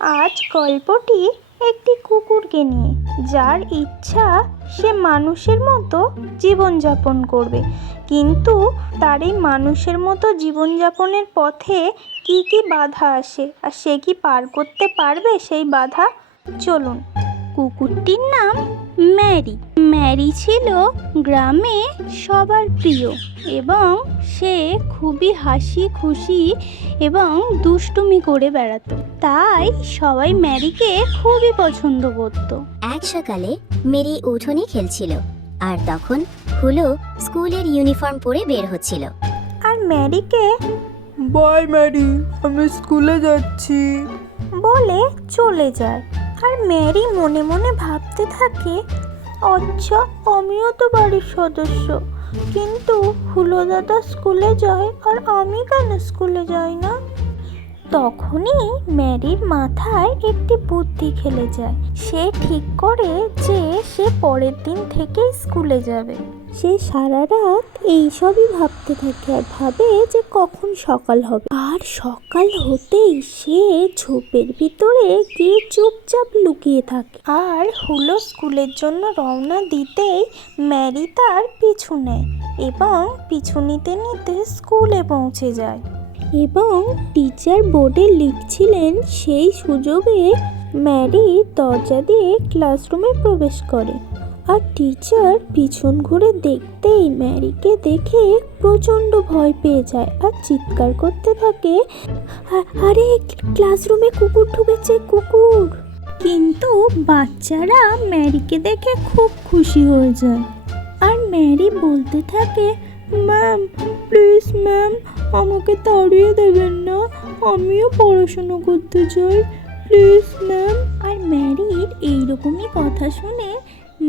আজ গল্পটি একটি কুকুরকে নিয়ে, যার ইচ্ছা সে মানুষের মতো জীবনযাপন করবে, কিন্তু তার এই মানুষের মতো জীবনযাপনের পথে কি কি বাধা আসে আর সে কি পার করতে পারবে সেই বাধা। চলুন। কুকুরটির নাম ম্যারি। ম্যারি ছিল গ্রামে সবার প্রিয় এবং সে খুবই হাসি খুশি এবং দুষ্টুমি করে বেড়াতো, তাই সবাই ম্যারিকে খুবই পছন্দ করত। এক সকালে মেরি উঠোনে খেলছিল আর তখন হুলো স্কুলের ইউনিফর্ম পরে বের হচ্ছিল। আর ম্যারিকে বাই ম্যারি, আমি স্কুলে যাচ্ছি বলে চলে যায়। আর ম্যারি মনে মনে ভাবতে থাকে, আচ্ছা আমিও তো বাড়ির সদস্য, কিন্তু হুলো দাদা স্কুলে যায় আর আমি কেন স্কুলে যাই না। তখনই ম্যারির মাথায় একটি বুদ্ধি খেলে যায়। সে ঠিক করে যে সে পরের দিন থেকে স্কুলে যাবে। সে সারা রাত এইসবই ভাবতে থাকে আর ভাবে যে কখন সকাল হবে। আর সকাল হতেই সে ঝোপের ভিতরে গিয়ে চুপচাপ লুকিয়ে থাকে। আর হুলো স্কুলের জন্য রওনা দিতেই ম্যারি তার পিছু নেয় এবং পিছু নিতে নিতে স্কুলে পৌঁছে যায়। এবং টিচার বোর্ডে লিখছিলেন, সেই সুযোগে ম্যারি দরজা দিয়ে ক্লাসরুমে প্রবেশ করে। আর টিচার পিছন ঘুরে দেখতেই ম্যারিকে দেখে প্রচণ্ড ভয় পেয়ে যায় আর চিৎকার করতে থাকে, আরে ক্লাসরুমে কুকুর ঢুকেছে, কুকুর। কিন্তু বাচ্চারা ম্যারিকে দেখে খুব খুশি হয়ে যায়। আর ম্যারি বলতে থাকে, ম্যাম প্লিজ ম্যাম, আমাকে তাড়িয়ে দেবেন না, আমিও পড়াশুনো করতে চাই, প্লিজ ম্যাম। আর ম্যারির এইরকমই কথা শুনে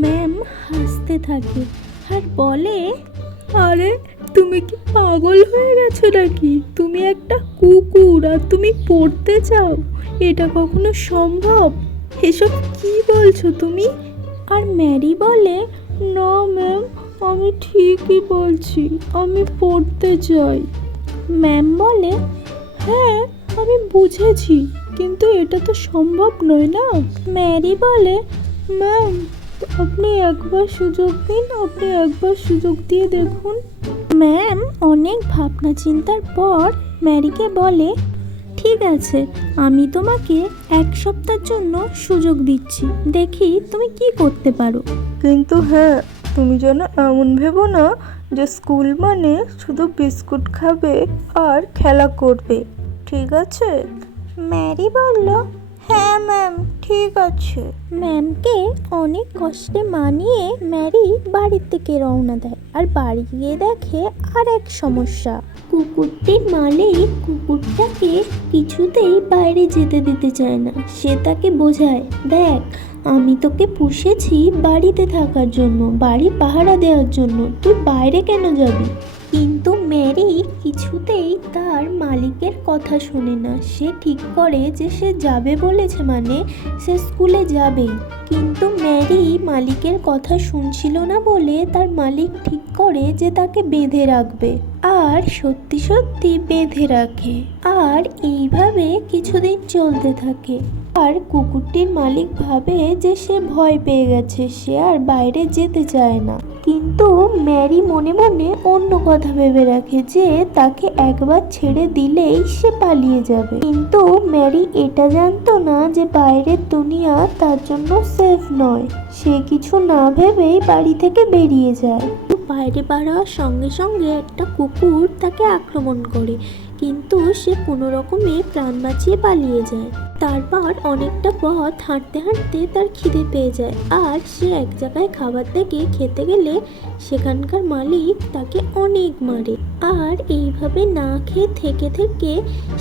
ম্যাম হাসতে থাকে আর বলে, আরে তুমি কি পাগল হয়ে গেছো নাকি? তুমি একটা কুকুর আর তুমি পড়তে চাও? এটা কখনো সম্ভব? এসব কি বলছো তুমি? আর ম্যারি বলে, না ম্যাম, আমি ঠিকই বলছি, আমি পড়তে চাই। ম্যাম বলে, হ্যাঁ আমি বুঝেছি, কিন্তু এটা তো সম্ভব নয় না। ম্যারি বলে, ম্যাম আপনি একবার সুযোগ দিন, আপনি একবার সুযোগ দিয়ে দেখুন। ম্যাম অনেক ভাবনা চিন্তার পর ম্যারিকে বলে, ঠিক আছে, আমি তোমাকে 1 সপ্তাহের জন্য সুযোগ দিচ্ছি, দেখি তুমি কি করতে পারো। কিন্তু হ্যাঁ, তুমি যেন এমন ভেবো না যে স্কুল মানে শুধু বিস্কুট খাবে আর খেলা করবে, ঠিক আছে? ম্যারি বলল, হ্যাঁ ম্যাম ঠিক আছে। ম্যামকে অনেক কষ্টে মানিয়ে ম্যারি বাড়ির থেকে রওনা দেয়। আর বাড়ি গিয়ে দেখে আর এক সমস্যা। কুকুরটির মালিক কুকুরটাকে কিছুতেই বাইরে যেতে দিতে চায় না। সে তাকে বোঝায়, দেখ আমি তোকে পুষেছি বাড়িতে থাকার জন্য, বাড়ি পাহারা দেওয়ার জন্য, তুই বাইরে কেন যাবি? কিন্তু ম্যারি কিছুতেই তার মালিকের কথা শোনে না। সে ঠিক করে যে সে যাবে বলেছে মানে সে স্কুলে যাবেই। কিন্তু ম্যারি মালিকের কথা শুনছিল না বলে তার মালিক ঠিক করে যে তাকে বেঁধে রাখবে। আর সত্যি সত্যি বেঁধে রাখে। আর এইভাবে কিছুদিন চলতে থাকে। আর কুকুরটির মালিক ভাবে যে সে ভয় পেয়ে গেছে, সে আর বাইরে যেতে চায় না। কিন্তু ম্যারি মনে মনে অন্য কথা ভেবে রাখে যে তাকে একবার ছেড়ে দিলেই সে পালিয়ে যাবে। কিন্তু ম্যারি এটা জানতো না যে বাইরের দুনিয়া তার জন্য সেফ নয়। সে কিছু না ভেবেই বাড়ি থেকে বেরিয়ে যায়। বাইরে বেরোয়ার সঙ্গে সঙ্গে একটা কুকুর তাকে আক্রমণ করে, কিন্তু সে কোনো রকমে প্রাণ বাঁচিয়ে পালিয়ে যায়। তারপর অনেকটা পথ হাঁটতে হাঁটতে তার খিদে পেয়ে যায়। আর সে এক জায়গায় খাবার থেকে খেতে গেলে সেখানকার মালিক তাকে অনেক মারে। আর এইভাবে না খেয়ে থেকে থেকে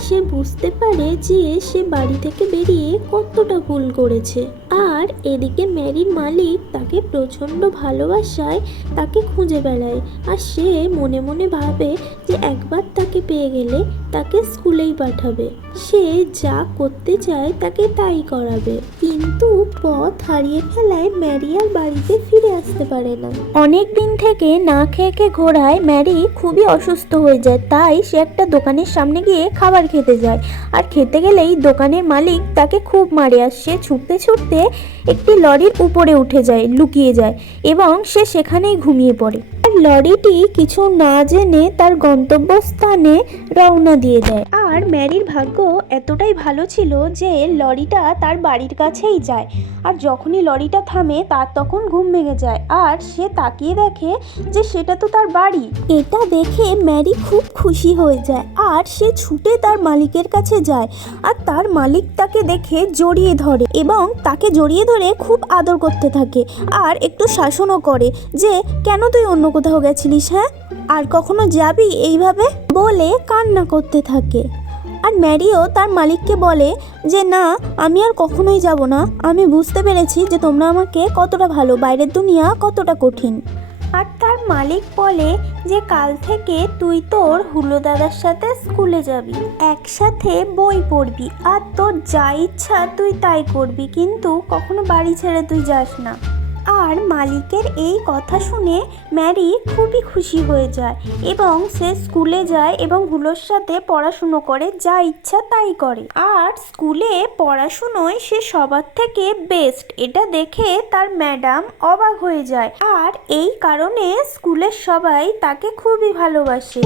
সে বুঝতে পারে যে সে বাড়ি থেকে বেরিয়ে কতটা ভুল করেছে। আর এদিকে ম্যারির মালিক তাকে প্রচণ্ড ভালোবাসায় তাকে খুঁজে বেড়ায়। আর সে মনে মনে ভাবে যে একবার তাকে পেয়ে গেলে তাকে স্কুলেই পাঠাবে, সে যা করতে চায় তাকে তাই করাবে। কিন্তু পথ হারিয়ে ফেলায় ম্যারি আর বাড়িতে ফিরে আসতে পারে না। অনেক দিন থেকে না খেয়ে খেয়ে ঘোরায় ম্যারি খুবই অসুস্থ হয়ে যায়, তাই সে একটা দোকানের সামনে গিয়ে খাবার খেতে যায়। আর খেতে গেলেই দোকানের মালিক তাকে খুব মারে, আর সে ছুটতে ছুটতে একটি লরির উপরে উঠে যায়, লুকিয়ে যায় এবং সে সেখানেই ঘুমিয়ে পড়ে। আর লরিটি কিছু না জেনে তার গন্তব্যস্থানে রওনা দিয়ে দেয়। আর ম্যারির ভাগ্য এতটাই ভালো ছিল যে লরিটা তার বাড়ির কাছেই যায়। আর যখনই লরিটা থামে তার তখন ঘুম ভেঙে যায়, আর সে তাকিয়ে দেখে যে সেটা তো তার বাড়ি। এটা দেখে ম্যারি খুব খুশি হয়ে যায়, আর সে ছুটে তার মালিকের কাছে যায়। আর তার মালিক তাকে দেখে জড়িয়ে ধরে এবং তাকে জড়িয়ে ধরে খুব আদর করতে থাকে, আর একটু শাসনও করে যে কেন তুই অন্য কোথাও গেছিলিস, হ্যাঁ, আর কখনো যাবি এইভাবে বলে কান্না করতে থাকে। আর ম্যারিও তার মালিককে বলে যে না, আমি আর কখনোই যাব না, আমি বুঝতে পেরেছি যে তোমরা আমাকে কতটা ভালো, বাইরের দুনিয়া কতটা কঠিন। আর তার মালিক বলে যে কাল থেকে তুই তোর হুলো দাদার সাথে স্কুলে যাবি, একসাথে বই পড়বি, আর তোর যা ইচ্ছা তুই তাই করবি, কিন্তু কখনো বাড়ি ছেড়ে তুই যাস না। আর মালিকের এই কথা শুনে ম্যারি খুবই খুশি হয়ে যায় এবং সে স্কুলে যায় এবং হুলোর সাথে পড়াশুনো করে, যা ইচ্ছা তাই করে। আর স্কুলে পড়াশুনোয় সে সবার থেকে বেস্ট, এটা দেখে তার ম্যাডাম অবাক হয়ে যায়। আর এই কারণে স্কুলের সবাই তাকে খুবই ভালোবাসে।